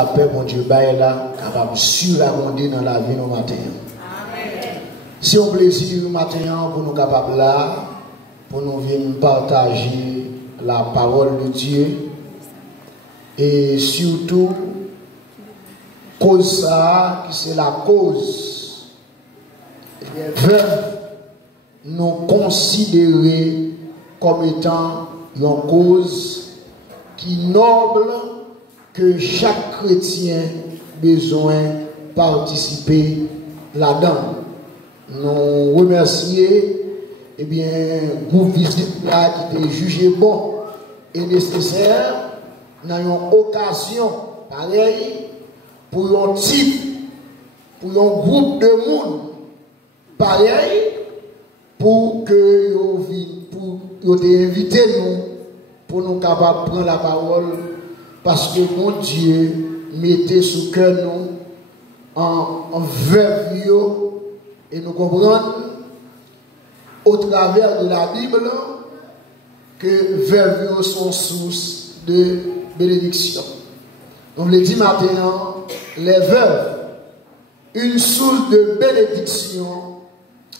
la paix, mon Dieu, est là, capable de surabonder dans la vie, nos matins. Si on plaisir, nous matin, pour nous capables là, pour nous venir partager la parole de Dieu, et surtout, cause ça, qui c'est la cause, veuve, nous considérer comme étant une cause qui noble que chaque chrétien besoin participer là-dedans. Nous remercions eh bien groupe visite là qui était jugé bon et nécessaire dans une occasion pareille pour un type, pour un groupe de monde pareil pour que vous invité nous pour nous capables de prendre la parole parce que mon Dieu mettait sous cœur nous en veuve et nous comprenons au travers de la Bible que veuves sont source de bénédiction. On le dit maintenant, les veuves, une source de bénédiction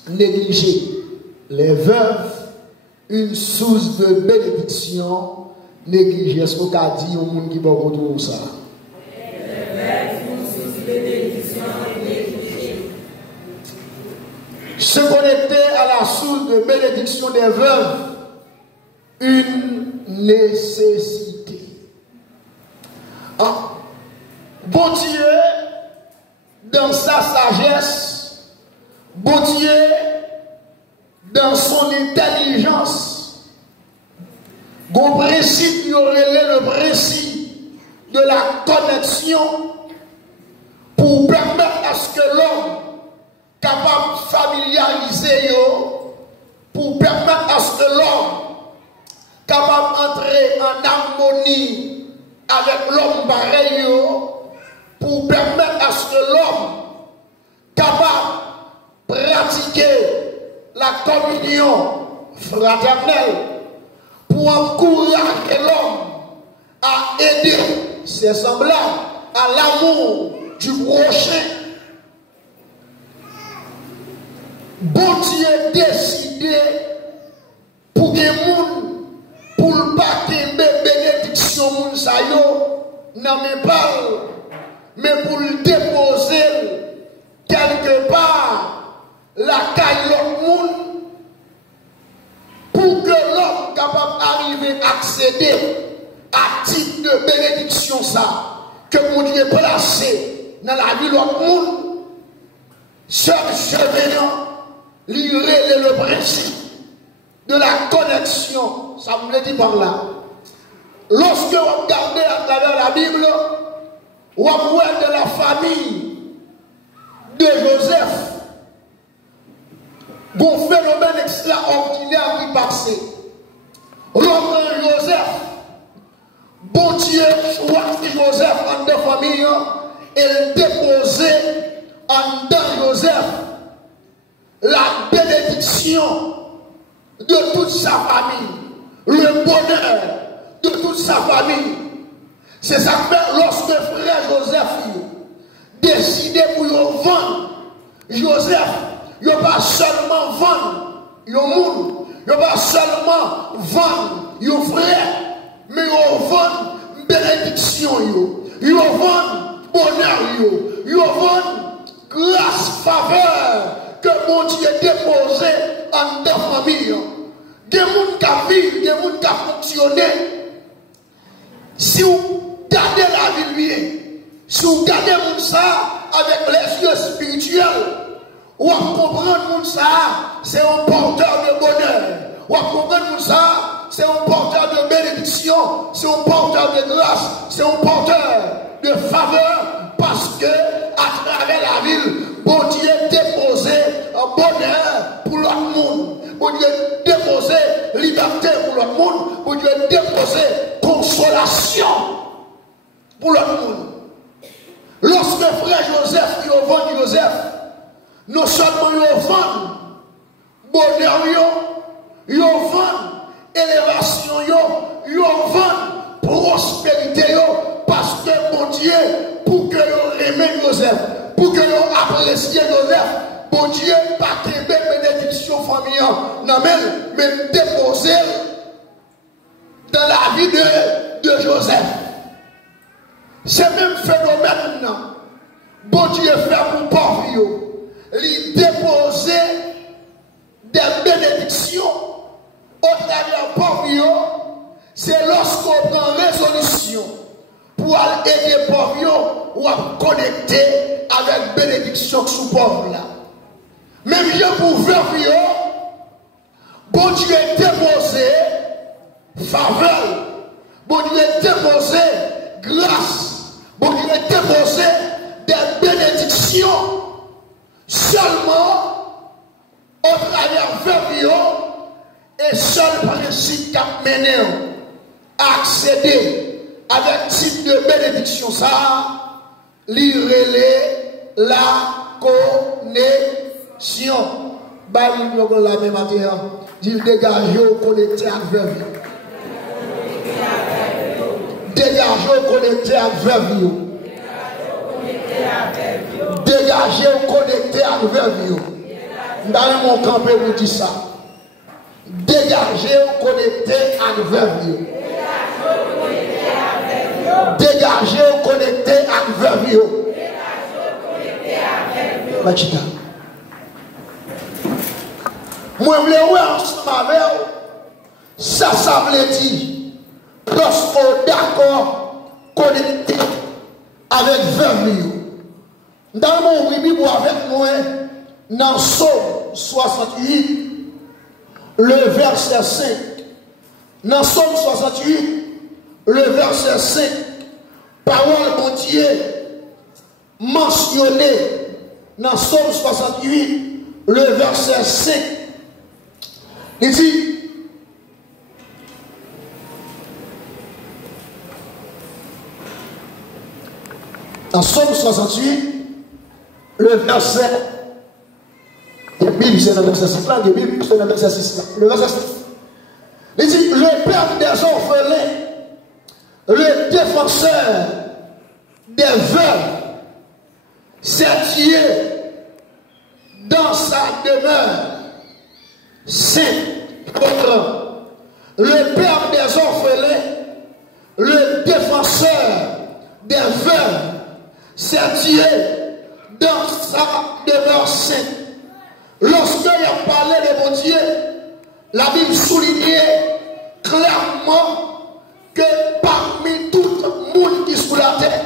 négligée. Les veuves, une source de bénédiction négligée. Est-ce qu'on a dit au monde qui va autour de ça? Les veuves, une source de bénédiction négligée. Se connecter à la source de bénédiction des veuves, une nécessité. Bon Dieu, dans sa sagesse, bon Dieu, dans son intelligence, bon principe, il y aurait le principe de la connexion pour permettre à ce que l'homme capable de familiariser, pour permettre à ce que l'homme capable d'entrer en harmonie avec l'homme pareil, pour permettre à ce que l'homme capable de pratiquer la communion fraternelle, pour encourager l'homme à aider ses semblables à l'amour du prochain. Bon Dieu décidé pour que les gens, pour ne pas qu'il bénédiction moun sa yo, nan men parle, mais pour le déposer quelque part la caille l'autre monde, pour que l'homme capable d'arriver à accéder à titre de bénédiction ça, que mon Dieu placé dans la vie de l'autre monde, seul chevenant, lirer le principe de la connexion, ça me le dit par là. Lorsque vous regardez à travers la Bible, vous voyez de la famille de Joseph, un phénomène extraordinaire qui passait. L'homme Joseph, bon Dieu, soit Joseph en deux familles, et déposait en deux Joseph la bénédiction de toute sa famille, le bonheur de toute sa famille. C'est ça que lorsque frère Joseph décidé pour vendre Joseph, il ne pas seulement vendre le monde, il ne pas seulement vendre le frère, mais il vend bénédiction, il vend bonheur, il vend grâce, faveur que mon Dieu déposé en deux familles. Des gens qui vivent, des gens qui fonctionnent. Si vous gardez la vie bien, si vous gardez ça avec les yeux spirituels, vous comprenez ça, c'est un porteur de bonheur. Vous comprenez ça, c'est un porteur de bénédiction, c'est un porteur de grâce, c'est un porteur de faveur, parce que à travers la ville, bon Dieu déposé un bonheur pour l'autre monde. Bon Dieu déposé liberté pour l'autre monde. Bon Dieu déposé consolation pour l'autre monde. Lorsque frère Joseph, il vend Joseph, non seulement il vend bonheur, il vend élévation, il vend prospérité, parce que bon Dieu Dieu pour que vous aimez Joseph, pour que vous appréciez Joseph. Bon Dieu, pas qu'il y ait bénédiction famille, non mais déposer dans la vie de Joseph. C'est même phénomène, bon Dieu fait pour pauvre, il déposer des bénédictions au travers pauvre, c'est lorsqu'on prend résolution pour aller aider pauvre ou à connecter avec bénédiction sous pauvre là. Même Dieu pour veuve, bon Dieu déposé faveur, bon Dieu déposé grâce, bon Dieu déposé des bénédictions seulement au travers veuve et seul principe qu'a mené à accéder avec type de bénédiction ça, l'irélé la connexion. Bail la même matière, dit dégagez au connecté avec veuve. Dégagez au connecté avec veuve. Dégagez au connecté avec veuve. Dans mon campé vous dit ça. Dégagez au connecté avec veuve. Dégagez au connecté avec veuve. Machita. Moi, je voulais voir ensemble avec vous. Ça veut dire, lorsqu'on est d'accord, connecté avec veuve. Dans mon Bible avec moi, dans Psaume 68, le verset 5. Dans Psaume 68, le verset 5, parole de Dieu mentionnée dans Psaume 68, le verset 5. Il dit, dans Psaume 68, le verset, la Bible c'est dans le verset 6 là, la Bible c'est dans le verset 6 là, le verset 6. Il dit, le père des orphelins, le défenseur des veuves, c'est Dieu dans sa demeure sainte. Le père des orphelins, le défenseur des veuves, c'est Dieu dans sa demeure sainte. Lorsqu'il a parlé de mon Dieu, la Bible soulignait clairement que parmi tout le monde qui est sous la terre,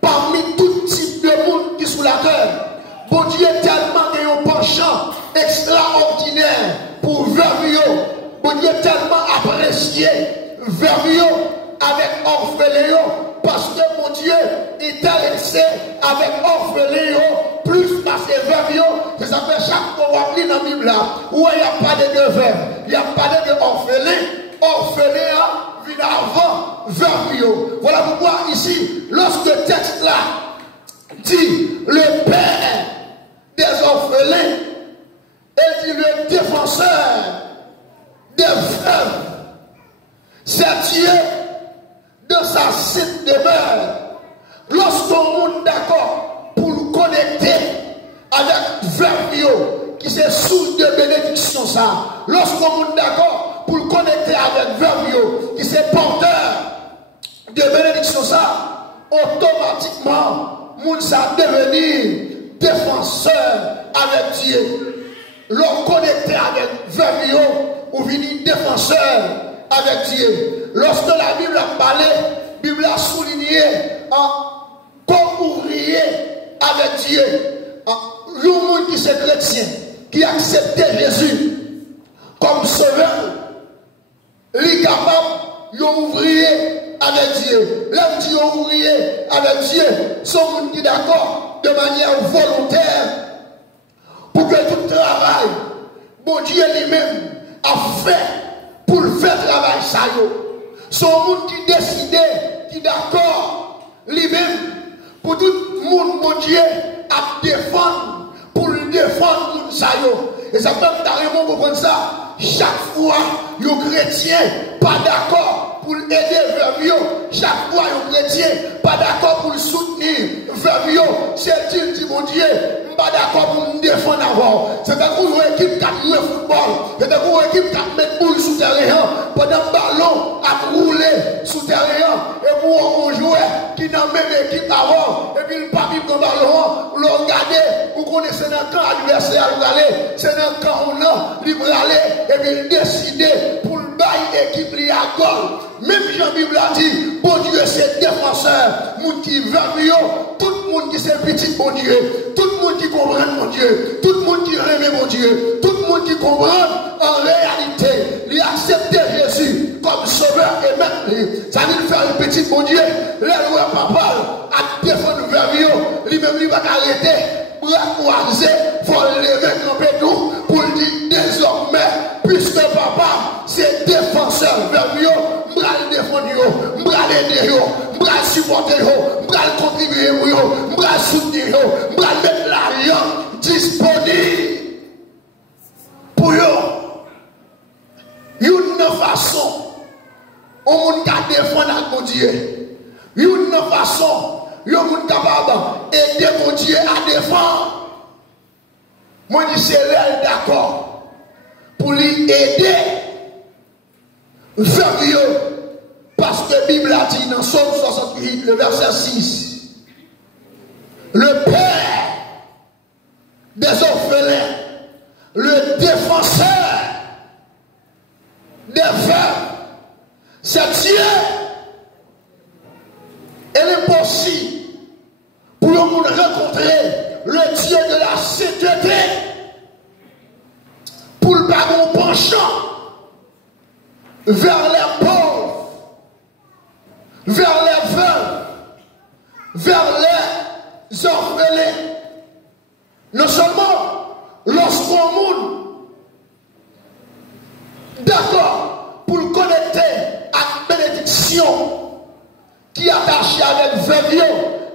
parmi tout type de monde qui est sous la terre, bon Dieu tellement qu'il y a un penchant extraordinaire pour veuve, bon Dieu tellement apprécié veuve avec orphelin, parce que mon Dieu il t'a laissé avec orphelin plus parce que veuve, c'est ça que chaque fois on lit dans la Bible là, où il n'y a pas de veuve, il n'y a pas de orphelin, orphelin vient avant veuve. Voilà pourquoi ici, lorsque le texte là dit le père des orphelins et dit le défenseur des veuves, c'est Dieu de sa sainte demeure. Lorsqu'on est d'accord pour nous connecter avec veuve qui c'est source de bénédiction ça, lorsqu'on est d'accord pour nous connecter avec veuve qui c'est porteur de bénédiction ça, automatiquement moun ça devenir défenseur avec Dieu. L'on connecté avec veuve ou venir défenseur avec Dieu. Lorsque la Bible a parlé, la Bible a souligné comme ouvrier avec Dieu. Le monde qui est chrétien, qui acceptait Jésus comme sauveur, il est capable d'ouvrier avec Dieu. L'homme dit ouvrier avec Dieu, son monde qui est d'accord de manière volontaire pour que tout travail, bon Dieu lui-même a fait pour le faire travail ça. Son monde qui décidait, qui est d'accord lui-même pour tout le monde, mon Dieu, à défendre, pour le défendre tout ça. Et ça peut carrément comprendre ça. Chaque fois, les chrétiens pas d'accord pour aider veuve, chaque fois les chrétiens pas pas d'accord pour le soutenir. Veuve, c'est il dit mon Dieu, pas d'accord pour me défendre avant. C'est un coup une équipe qui a joué football. C'est un coup une équipe qui a mis boule sous terrain. Pendant le ballon a roulé sous terrain. Et pour on jouait qui n'a même équipe avant. Et puis le papier dans le ballon, le regarder, vous connaissez un camp adversaire à aller. C'est un camp on a, il va aller. Et puis il décide pour le bail équipe li à goal. Même Jean-Bible a dit, bon Dieu c'est défenseur. Moun qui veut tout le monde qui c'est petit bon Dieu. Tout le monde qui comprend mon Dieu, tout le monde qui aime mon Dieu, tout le monde qui comprend en réalité, il a accepté Jésus comme sauveur et maître. Ça veut faire le petit mon Dieu, les lois papa, à défendre vers lui-même, il va arrêter, bras croisés, il faut lever camper nous pour lui dire désormais, puisque papa, c'est défenseur vers lui, je vais le défendre, je vais l'aider, je vais supporter, je vais contribuer, je vais soutenir, je vais mettre l'argent disponible pour eux. Une façon, on peut défendre mon Dieu. Une façon, on est capable d'aider mon Dieu à défendre. Moi, je suis d'accord pour lui aider. Parce que la Bible a dit dans Somme 68, le verset 6, le Père des orphelins, le défenseur des veuves, c'est Dieu. Elle est possible pour nous rencontrer le Dieu de la sainteté, pour le baron penchant vers les pauvres, vers les veuves, vers les orphelins. Non seulement lorsqu'on monde d'accord pour le connecter à la bénédiction qui est attachée avec veuve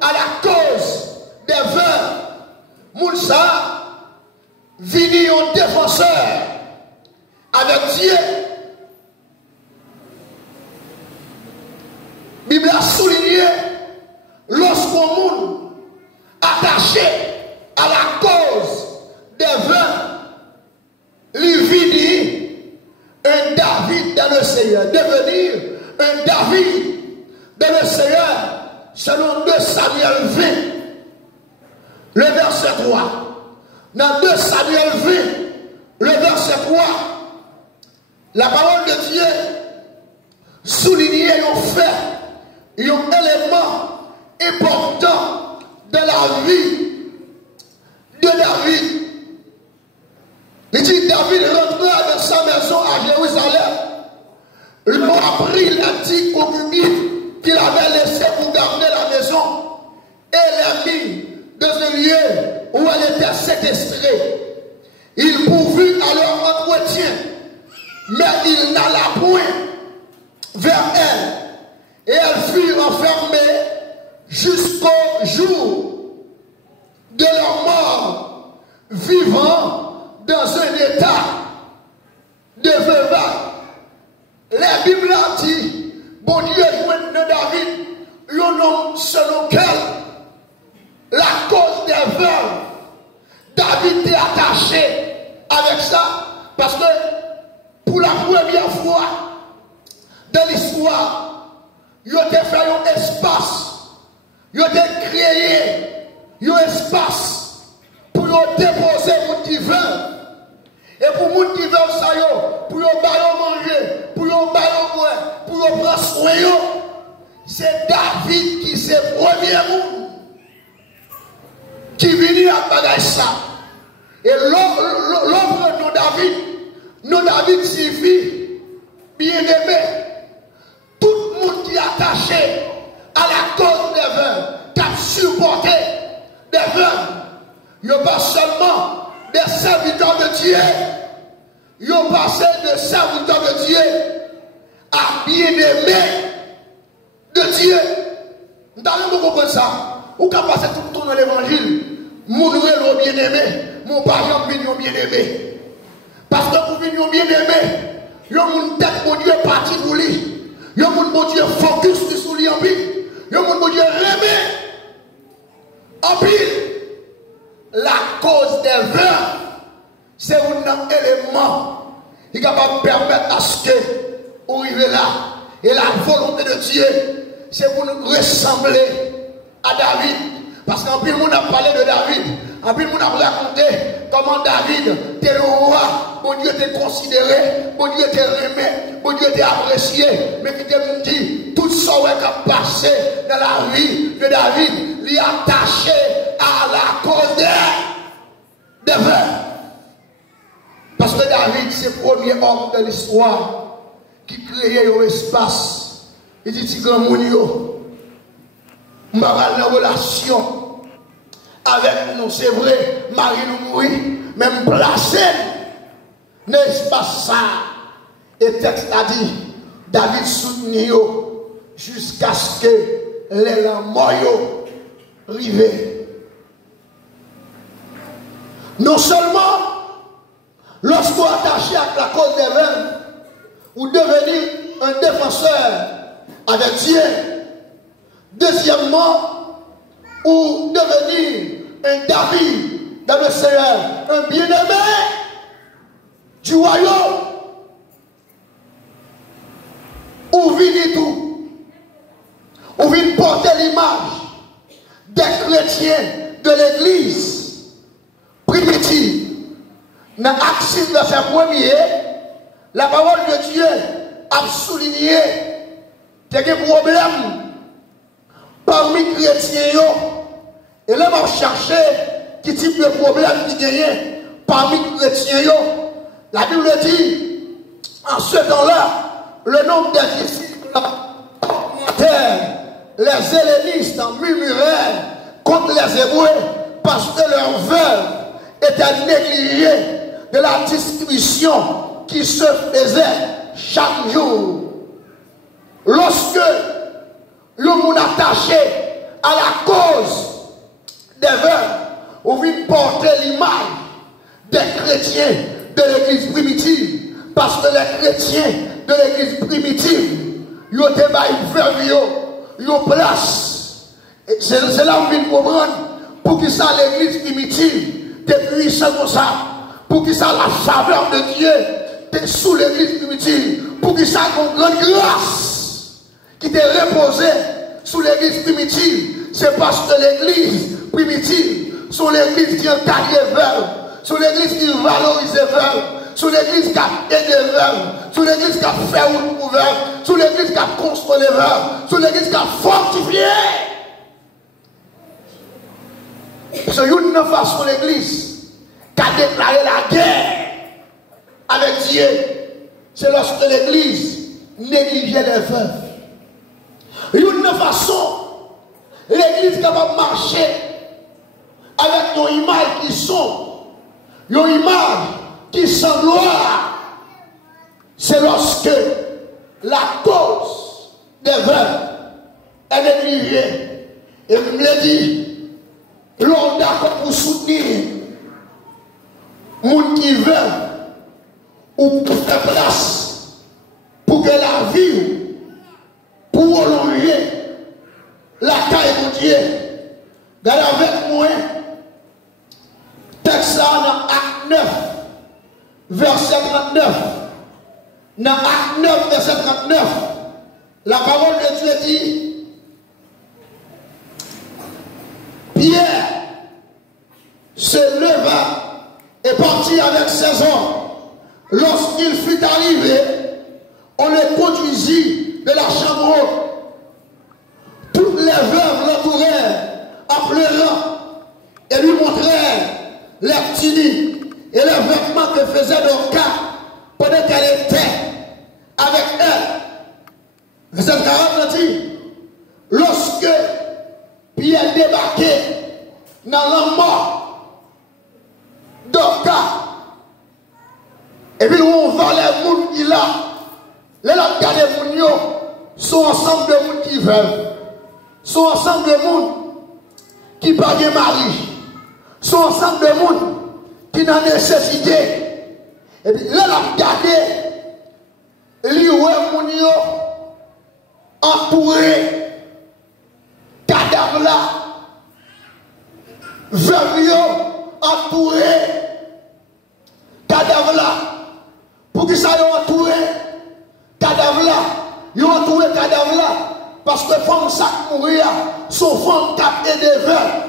à la cause des veuves, Moulsa vini un défenseur avec Dieu. Bible a souligné lorsqu'on monde attaché à la cause des veuves, lui vini un David dans le Seigneur, devenir un David dans le Seigneur, selon 2 Samuel 20, le verset 3. Dans 2 Samuel 20, le verset 3, la parole de Dieu souligne un fait, un élément important de la vie de David. Il dit David rentra dans sa maison à Jérusalem. Il a pris l'antique concubine qu'il avait laissée pour garder la maison et l'a mis dans un lieu où elle était séquestrée. Il pourvut à leur entretien, mais il n'alla point vers elle. Et elles furent enfermées jusqu'au jour de leur mort, vivant dans un état de veuvage. La Bible a dit, bon Dieu joint de David, un homme selon lequel la cause des veuves, David est attaché avec ça, parce que pour la première fois dans l'histoire, il a fait un espace, il a créé un espace pour déposer mon qui veut. Et pour mon qui veut ça, pour manger, pour boire, pour prendre soin, c'est David qui c'est le premier monde qui vient à bagage ça. Et l'homme non David signifie bien-aimé. Tout le monde qui est attaché à la cause des veuves, qui a supporté des veuves, il n'y a pas seulement des serviteurs de Dieu, ils ont passé de serviteurs de Dieu à bien-aimés de Dieu. Nous avons compris ça. Ou quand passer tout le temps dans l'évangile, mon nouvel bien-aimé, mon parent vient bien-aimé. Parce que pour venir bien-aimé, il y a mon tête, mon Dieu, parti pour lui. Il y a mon Dieu focus sur lui en vie. le monde bon Dieu remet en pile la cause des vœux. C'est un élément qui est capable de permettre à ce que vous arrivez là. Et la volonté de Dieu, c'est pour nous ressembler à David. Parce qu'en plus, on a parlé de David. En plus, on a raconté comment David était le roi. Bon Dieu était considéré, bon Dieu était aimé, bon Dieu était apprécié. Mais qui te dit, tout ce qui a passé dans la vie de David, il est attaché à la cause des vœux. Parce que David, c'est le premier homme de l'histoire qui créait un espace. Il dit, si grand mounio, je vais avoir une relation avec nous, c'est vrai, Marie nous mourit, même placé dans l'espace ça. Et le texte a dit, David soutenu jusqu'à ce que les moyaux arrivent. Non seulement, lorsqu'on est attaché à la cause des vœux, ou devenir un défenseur avec Dieu. Deuxièmement, ou devenir un David dans le Seigneur, un bien-aimé du royaume. Ou venir tout. Ou venir porter l'image des chrétiens de l'église primitive. Dans Actes verset 1er, la parole de Dieu a souligné qu'il y a des problèmes parmi les chrétiens. Et là, on va chercher quel type de problème qui gagne parmi les chrétiens. La Bible dit, en ce temps-là, le nombre des disciples augmentait. Les hellénistes murmuraient contre les Hébreux parce que leurs veuves étaient négligées de la distribution qui se faisait chaque jour. Lorsque le monde attaché à la cause des vœux, on vient porter l'image des chrétiens de l'église primitive. Parce que les chrétiens de l'église primitive, ils ont été veuves, ils ont place. C'est là où on vient comprendre pour qui ça l'église primitive, depuis ça comme ça, pour qui ça la faveur de Dieu sous l'église primitive, pour que ça ait une grande grâce qui t'est reposée sous l'église primitive. C'est parce que l'église primitive, sous l'église qui encadre les veuves, sous l'église qui valorise les veuves, sous l'église qui a aidé les veuves, sous l'église qui a fait route pour veuves, sous l'église qui a construit les veuves, sous l'église qui a fortifié. C'est une façon l'église qui a déclaré la guerre avec Dieu, c'est lorsque l'église négligeait les veuves. Une façon, l'église est capable de marcher avec nos images qui sont, nos images qui sont gloire. C'est lorsque la cause des veuves est négligée. Et vous me l'avez dit, l'on est d'accord pour soutenir les gens qui veulent ou pour faire place pour que la vie pour prolonger la caille de Dieu. Regardez avec moi texte dans Acte 9 verset 39. Dans Acte 9 verset 39, la parole de Dieu dit, Pierre se leva et partit avec ses hommes. Lorsqu'il fut arrivé, on le conduisit de la chambre haute. Toutes les veuves l'entourèrent en pleurant et lui montrèrent leurs tuniques et les vêtements que faisait Dorcas pendant qu'elle était avec elle. Verset 40 dit, lorsque Pierre débarquait dans la mort Dorcas, et puis on va les gens qui là, les gens sont ensemble de gens qui veulent, sont ensemble de gens qui ne pas de mari, sont ensemble de gens qui n'ont nécessité. Et puis là, la regardé, les gens entourés cadavre là, veuve entouré, cadavre là, pour qui ça y entouré, cadavre là, ils ont entouré cadavre là, parce que femme ça mourir, son femme qui a des veuves,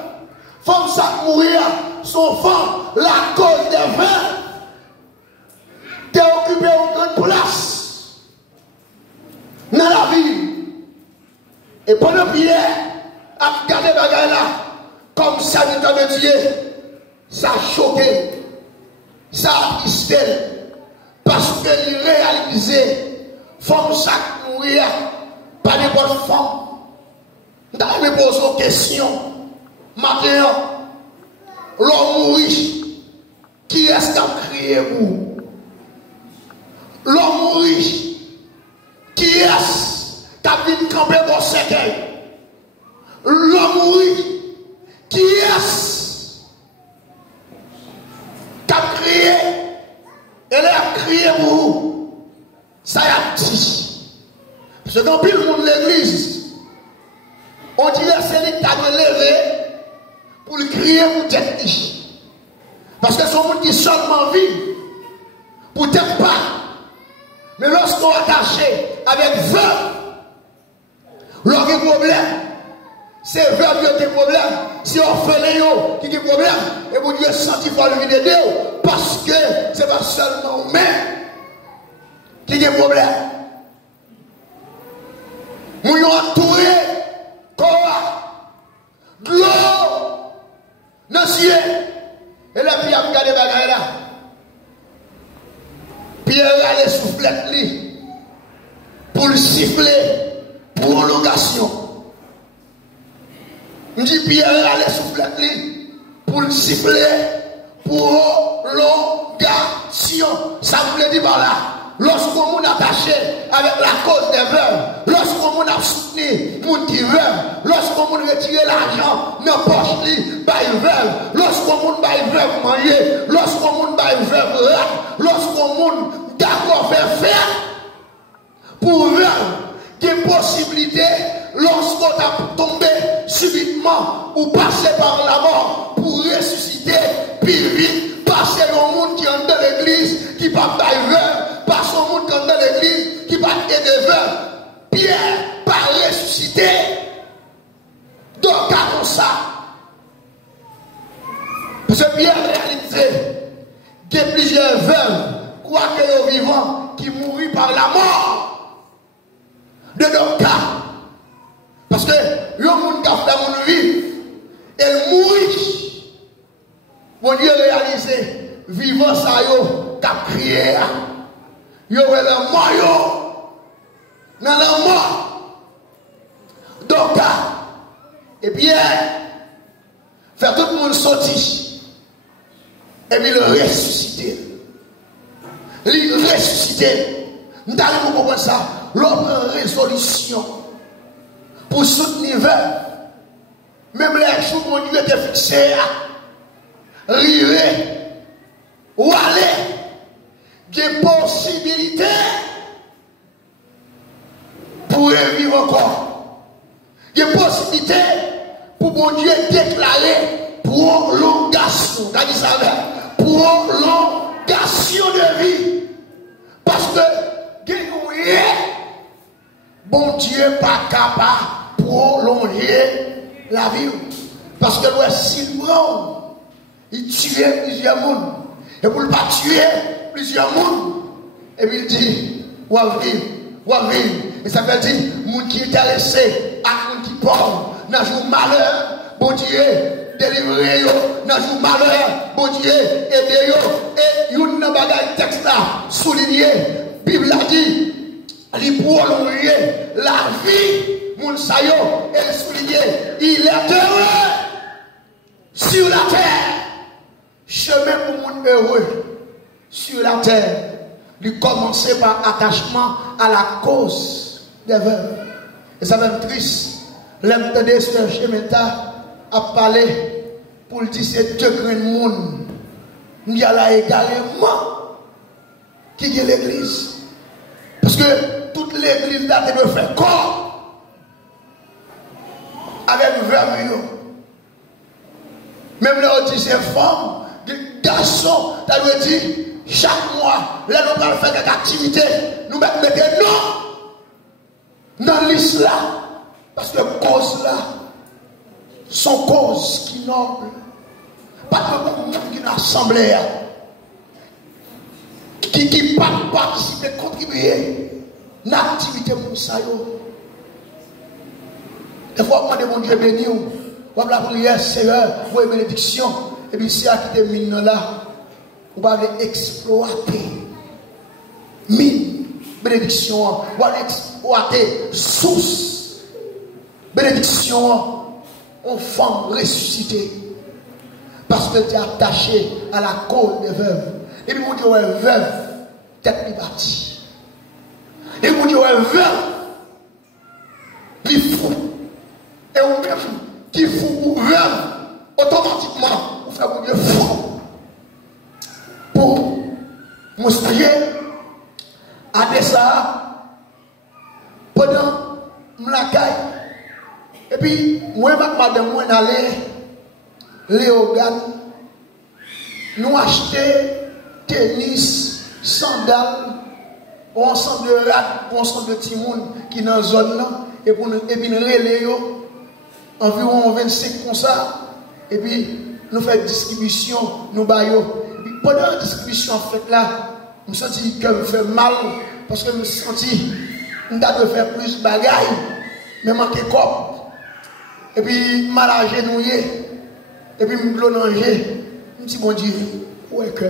femme ça mourir, son femme, la cause des veuves, t'es occupé une grande place dans la ville. Et pendant Pierre a regardé bagaille là, comme serviteur de Dieu, ça a choqué, ça a tristé, parce qu'il réalisait, femme ça mourir, pas n'importe femme. Dans me pose une question, maintenant, l'homme mourit, qui est-ce qui a crié vous? L'homme mourit, qui est-ce qui a vu camper mon cercueil? L'homme mourit, qui est-ce qui a crié? Elle a crié pour vous. Ça y a dit. Parce que dans le monde de l'église, on dirait que c'est lui qui a levé pour le crier pour tête. Parce que son monde qui seulement vit pour tête pas. Mais lorsqu'on est attaché avec veuve, l'on a un problème. C'est veuve qui a des problèmes. Si on fait les qui a des problèmes, et vous Dieu senti pour lui aider. Parce que ce n'est pas seulement même qui a des problèmes. Nous avons entouré quoi? De l'eau dans le ciel. Et là, puis il a regardé les bagages là. Pierre allait souffler pour le siffler prolongation. Je dis Pierre allait souffler pour le siffler prolongation. Ça voulait dire par là. Lorsqu'on est attaché avec la cause des veuves, lorsqu'on a soutenu les gens qui veulent, lorsqu'on a retiré l'argent dans la poche, lorsqu'on a veuve manger, lorsqu'on a veuve rap, lorsqu'on a d'accord faire pour veuve, il y a une possibilité, lorsqu'on a tombé subitement ou passé par la mort pour ressusciter, puis vite, passer au monde qui est dans l'église, qui va faire veuve, passer au monde qui est dans l'église, qui va aider veuve. Pierre par ressuscité. Donc, comme ça. Parce que Pierre réalisé qu'il y a plusieurs veuves, quoique les vivants, qui mourent par la mort. De nos cas. Parce que le monde qui a fait mon vie, elle mourit. Mon Dieu réalisé, vivant ça, qui a crié. Yo est le mort, dans la mort. Donc, et bien, faire tout le monde sortir. Et puis le ressusciter. Le ressusciter. Nous allons comprendre ça. L'homme résolution pour soutenir. Même les jours où mon Dieu était fixé, river, ou aller. Des possibilités pour vivre encore. Des possibilités pour mon Dieu déclarer prolongation. Prolongation de vie. Parce que bon Dieu n'est pas capable de prolonger la vie. Parce que le Simon, il tuait plusieurs mondes. Et pour ne pas tuer plusieurs mondes, et puis il dit, ou à vivre. Et ça veut dire, monde qui est intéressé à monde qui pauvre, dans le jour malheur, bon Dieu, délivrer yo, dans le jour malheur, bon Dieu, aider yo. Et une bagaille texte là, souligné, Bible a dit, il prolonger la vie, moun sa yo, et souligné, il est heureux sur la terre. Chemin pour moun heureux sur la terre, de commencer par attachement à la cause des veuves. Et ça va être triste. L'entendez ce chemin-là a parlé pour dire c'est deux grands monde. Il y a là également qui est l'église. Parce que toute l'église là doit faire corps. avec verre. Même les dit c'est femme, des garçons, ça veut dire chaque mois, là nous allons faire des activités, nous mettons non dans l'islam, parce que cause là, sont causes qui nobles, pas de monde qui est assemblée, qui pas participer, contribuer à l'activité pour ça. Des fois, on demande mon Dieu béni, on la prière, Seigneur, pour une bénédiction, et puis si à quitter mine là, on va exploiter mine, bénédiction, on va exploiter source, bénédiction, on femme ressuscitée, parce que tu es attaché à la cause des veuves. Et puis, mon Dieu, est veuve, tête bâtie. Et mon Dieu, est veuve, il fou. Et on même qui fou ou veuve, automatiquement, on fait mon Dieu fou. Pour montrer à ça, pendant la caille. Et puis, moi, madame, moi, allé, les organes, nous acheter tennis, sandales, pour ensemble de rats, pour ensemble de timons qui dans la zone là, et puis nous relayer environ 25 comme ça, et puis nous faisons distribution, nous baillons. Et puis pendant la distribution en fait là, je me sens que me fait mal, parce que je me sens que je dois faire plus de bagailles, mais manquer corps. Et puis mal à genouiller, et puis me glonanger. Je me dis, bon Dieu, où est que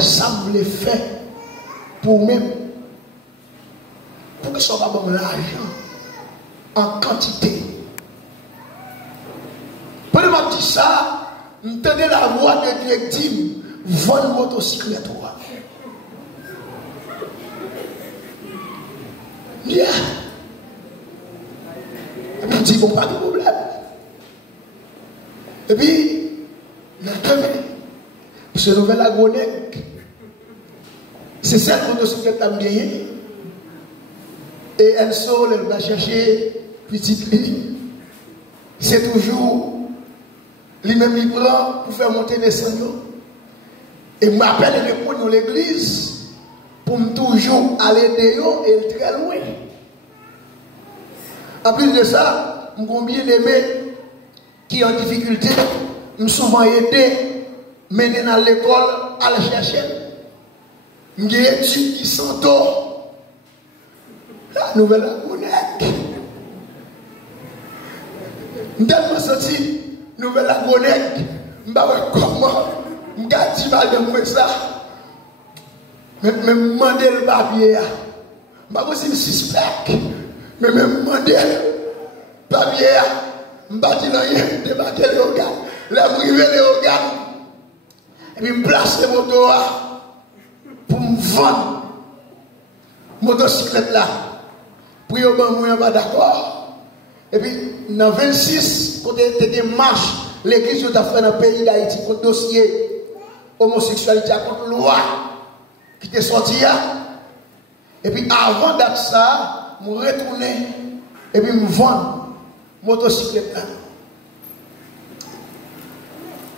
ça me fait pour même, pour que ça va bon l'argent en quantité. Pour me dire ça, je tenais la voix de Dieu dit, vendre motocyclette. Bien. Et puis je dis, bon, pas de problème. Et puis, le premier, ce nouvel agonec, c'est cette motocyclette à me gagner. Et elle sort, elle va chercher petite lit. C'est toujours lui-même il prend pour faire monter les descendre. Et je m'appelle les pour dans l'église pour me toujours aller dehors et très loin. En plus de ça, je combien d'aimer qui ont difficulté, je souvent aidé, mener dans l'école à la chercher. Je suis études qui sont tôt. La nouvelle agonette. Je suis sorti nouvelle agonette. Je ne sais pas comment. Je me dis madame ça. Je me demande le papier. Je ne sais pas si je suspect. Mais je me demande le papier. Je ne sais pas si je débarquer les organes. Là, je privé les organes. Et puis je me place les motos pour me vendre. Motocyclette là. Pour yo ban moi pas d'accord. Et puis dans 26 quand tu as marche l'église a fait dans le pays d'Haïti contre dossier homosexualité contre loi qui était sorti là. Et puis avant d'être ça, je retourner et puis me vendre motocyclette là.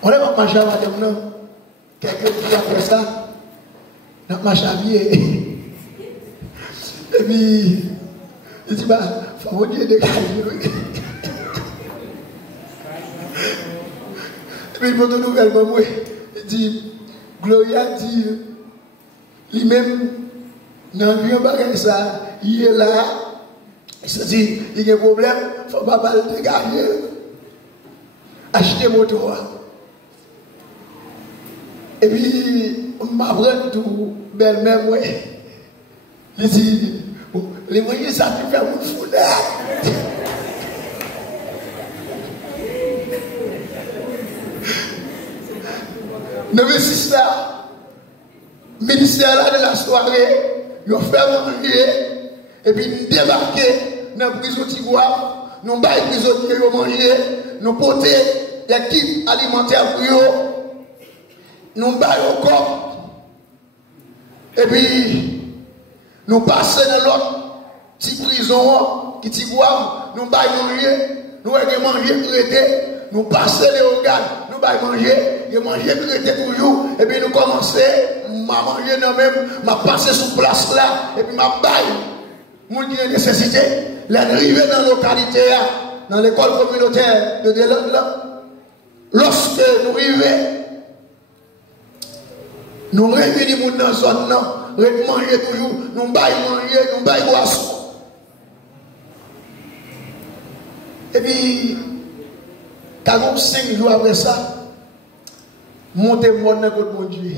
On est pas marcher madame non. Quelques jours après ça, on a marché à pied. Et puis il dit, bah, il faut dire des choses. Et puis, il m'a donné moi, il dit, Gloria dit, lui-même, dans le vieux bagage, ça, il est là, il se dit, il y a un problème, il ne faut pas le dégager. Acheter moto. Et puis, on m'apprend tout, belle-mère, moi, il dit, les moyens ça fait faire mon foulard. Nous avons là, ministère là de la soirée, ils ont fait manger, et puis nous débarquer dans la prison Tigouam, nous baillons les prisonniers, ils ont mangé, nous porter l'équipe alimentaire pour eux, nous baillons au corps, et puis nous passons dans l'autre petite prison qui Tigouam, nous baillons manger, nous avons mangé traité, nous passons les organes, nous avons mangé traité toujours, et puis nous commençons à manger nous-mêmes, à passer sur place là, et puis à bailler. Nous avons une nécessité, l'arrivée dans la localité, dans l'école communautaire de Delande là. Lorsque nous arrivons, nous réunissons dans la zone, nous manger toujours, nous baillons manger, nous baillons boisson. Et puis, 45 jours après ça, monter mon dans mon Dieu.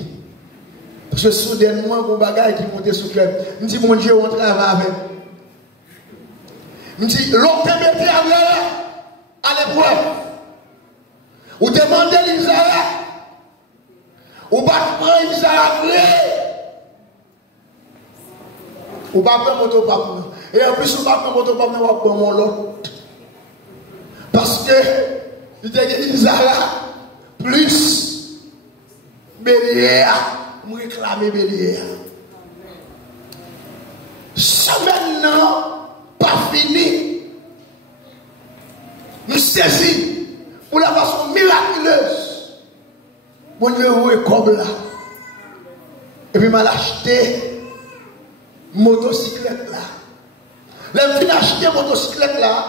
Parce que soudainement, mon bagage qui monte sur le cœur. Je dis, mon Dieu, on travaille avec. Je dis, l'homme te met à l'épreuve. Ou demandez l'Israël. Ou pas prendre Isaac. Ou pas prendre moto papa. Et en plus, ou pas prendre moto papa, ou pas prendre mon lot. Parce que il y a Isaac plus Bélière, me réclamer Bélière. Semaine non, pas fini. Nous saisissons pour la façon miraculeuse. Mon Dieu, où est comme là? Et puis, m'a acheté motocyclette là. Là, je viens acheter motocyclette là.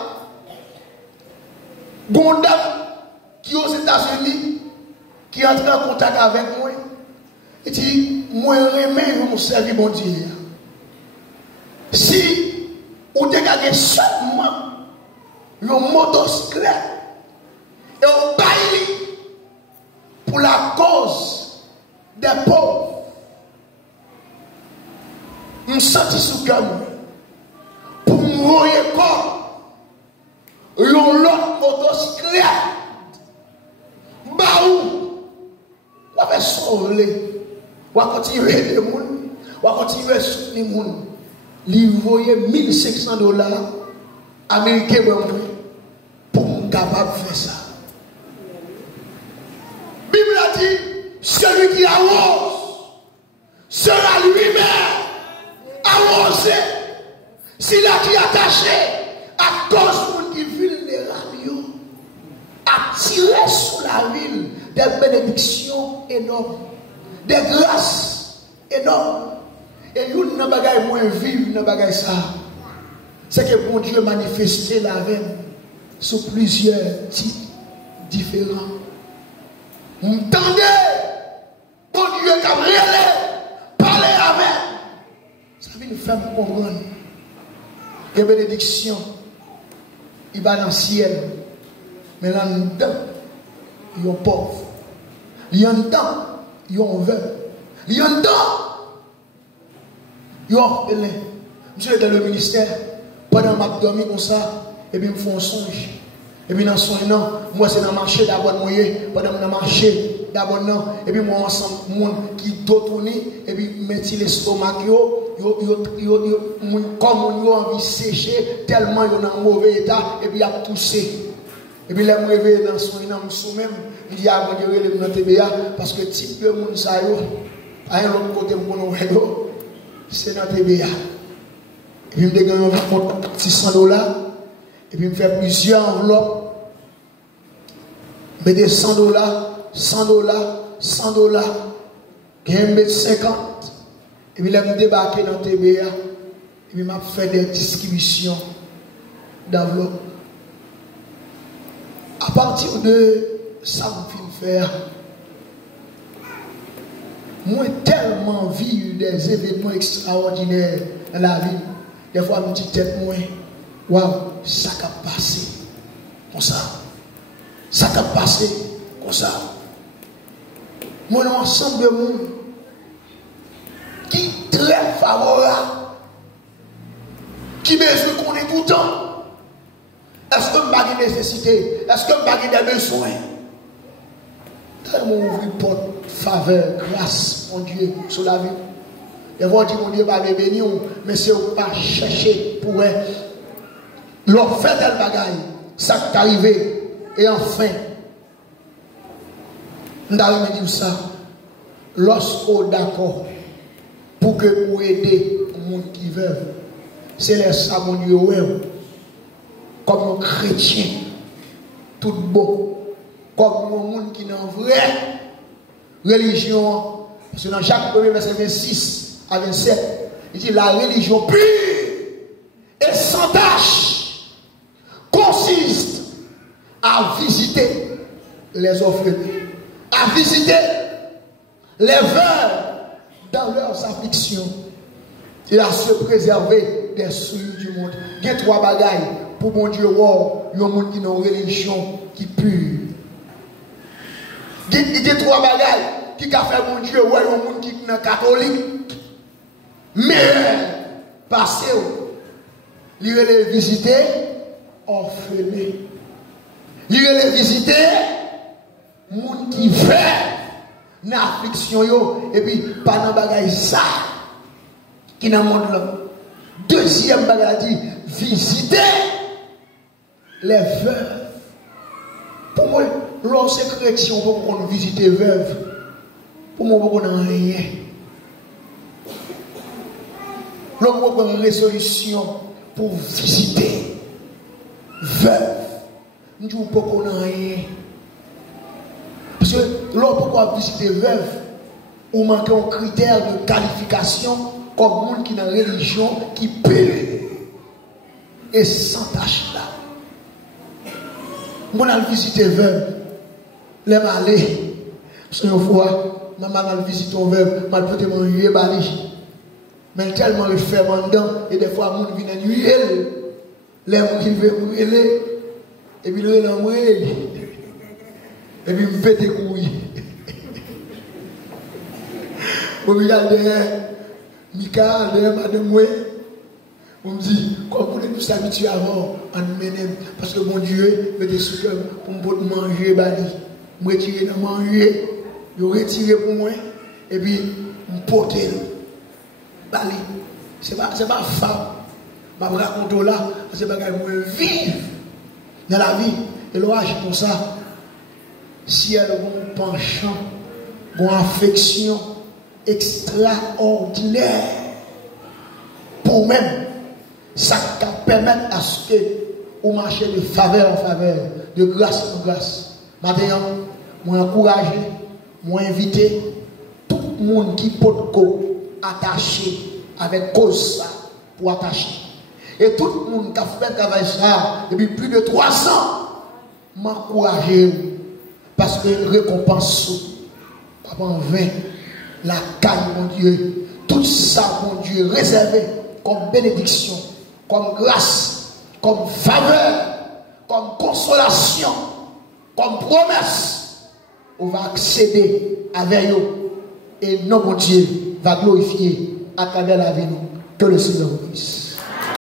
Gondam qui est aux États-Unis, qui entre en contact avec moi, et dit, moi, je mon service, mon Dieu. Si vous dégagez seulement une motocyclette et vous baillez pour la cause des pauvres, je me sens sous cœur pour mourir corps. L'autre motocyclette, baou, on va sauver, on va continuer les gens, on va continuer à soutenir les gens. Livrer $1,500 américains pour être capable de faire ça. La Bible a dit, celui qui arrose sera lui-même arrosé. S'il a qui attaché à cause qui vulnérable, attirer sur la ville des bénédictions énormes, des grâces énormes. Et nous n'avons pas moins vivre dans bagaille ça. C'est que bon Dieu manifesté la veine sous plusieurs types différents. M'entendez? Bon Dieu qui a réellement parlé avec. Ça veut nous faire comprendre que bénédiction, il va dans le ciel. Mais là, dedans, il y a pauvre. Il y a dedans, il y a veuf. Il y a dedans, il y a orphelin. Je suis dans le ministère, pendant que je dormi comme ça, et puis je me fais un songe. Et puis dans son nom, moi c'est dans le marché d'abord, pendant que je marché d'abord, et puis moi ensemble, monde qui tourne, et puis mettre l'estomac, comme on a envie de sécher, tellement ils ont un mauvais état, et puis il a toussé. Et puis là, je me réveille dans son nom, même, je dis à mon Dieu, je vais TBA, parce que type de monde, ça y a un autre côté, c'est dans TBA. Et puis je me gagne $600, et puis je me fais plusieurs enveloppes. Je mets $100, $100, $100, je mets 50. Et puis là, je me débarque dans TBA, et puis je fais des distributions d'enveloppes. À partir de ça, je vais faire. Moi, tellement vu des événements extraordinaires dans la vie. Des fois, je me dis tête, moi, waouh, ça a passé comme ça. Ça a passé comme ça. Moi, un ensemble de monde qui est très favorable, qui besoin qu'on est tout le temps. Est-ce que je n'ai pas de nécessité? Est-ce que je n'ai pas de besoin? Tellement ouvrir porte, faveur, grâce, mon Dieu, sur la vie. Et vous dites, mon Dieu, va me bénir, mais c'est pas chercher pour elle. Leur fait tel bagaille, ça qui est arrivé. Et enfin, nous allons dire ça. Lorsqu'on est d'accord pour que vous aider les gens qui veulent, c'est là ça, mon Dieu, comme un chrétien, tout bon. Comme un monde qui n'a vraie religion. Parce que dans Jacques 1er, verset 26 à 27, il dit la religion pure et sans tâche consiste à visiter les orphelins, à visiter les veuves dans leurs afflictions et à se préserver des souillures du monde. Il y a trois bagailles pour mon Dieu, il y a un monde qui a une religion qui pure. Il y a trois bagailles qui a fait mon Dieu, il y a un monde qui est catholique. Mais, passez, il va les visiter orphelins. Il va les visiter monde qui fait une affliction, et puis pas dans bagaille ça qui dans le monde là. Deuxième bagaille dit visiter les veuves. Pour moi, lorsque chrétien, on peut visiter les veuves. Pour moi, on n'a rien. Lorsque on a une résolution pour visiter veuve, nous ne pouvons pas rien. Parce que lorsque on visiter veuve, on manque un critère de qualification comme monde qui a une religion qui pure et sans tâche là. On a visité veuve, les malais. Parce qu'une fois, maman a visité une veuve, mal peut manger bali. Mais tellement le fait dedans, et des fois, les gens viennent nuire, les gens qui veulent mourir, et puis le gens mourir, et puis me fait des couilles. Vous regardez, Mika, madame, moi, on me dit, comme vous nous s'habituer avant, on nous mène, parce que mon Dieu, mettez sous cœur pour me manger, je retirer dans manger, je retire pour moi, et puis, je porter. C'est pas femme. Je vais raconter là, c'est pas que je vivre dans la vie. Et l'orage pour ça. Si elle a un penchant, une affection extraordinaire, pour même, ça permet à ce que vous marchez de faveur en faveur, de grâce en grâce. Maintenant, moi encourager, moi inviter tout le monde qui peut attaché avec cause ça pour attacher. Et tout le monde qui a fait travail ça depuis plus de 3 ans m'encourager parce que récompense pas en vain la caille mon Dieu, tout ça mon Dieu réservé comme bénédiction, comme grâce, comme faveur, comme consolation, comme promesse, on va accéder avec eux et non mon Dieu va glorifier à travers la vie. Que le Seigneur vous bénisse.